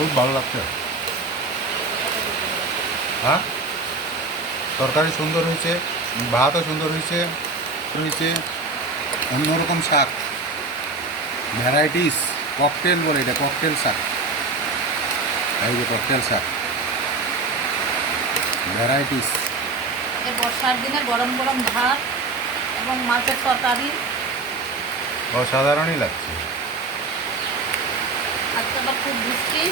খুব ভালো লাগছে। হ্যাঁ, তরকারি সুন্দর হয়েছে, ভাতও সুন্দর হয়েছে। হয়েছে অন্যরকম শাক, ভ্যারাইটিস, ককটেল বলে এটা, ককটেল শাক। এই যে ককটেল শাক, ভ্যারাইটিস। এই বর্ষার দিনে গরম গরম ভাত এবং মাছের তরকারি অসাধারণই লাগছে। আজকে আবার খুব বৃষ্টি।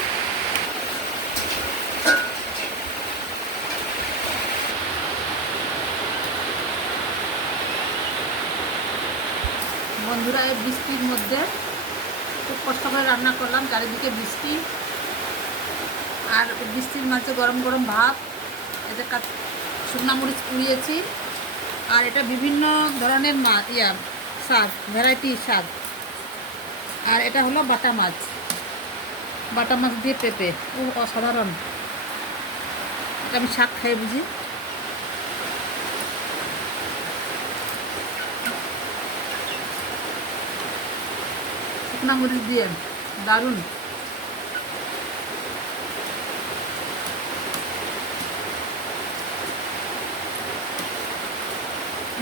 বন্ধুরা, এই বৃষ্টির মধ্যে খুব কষ্ট করে রান্না করলাম, চারিদিকে বৃষ্টি, আর বৃষ্টির মাঝে গরম গরম ভাত, এতে শুকনো মরিচ পুড়িয়েছি, আর এটা বিভিন্ন ধরনের শাক, ভ্যারাইটি শাক, আর এটা হলো বাটা মাছ, বাটা মাছ দিয়ে পেঁপে। ও অসাধারণ, এটা আমি শাক খাই বুঝি। শুকনো মরিচ দিয়ে দারুণ।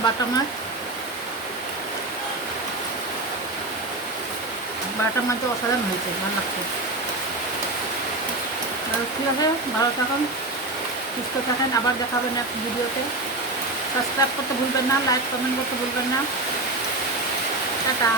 বাটা মাছ, বাটা মাছটা অসাধারণ হয়েছে, ভালো লাগছে। আর ঠিক আছে, ভালো থাকুন, সুস্থ থাকেন, আবার দেখাবেন এক ভিডিওতে। সাবস্ক্রাইব করতে ভুলবেন না, লাইক কমেন্ট করতে ভুলবেন না। টাটা।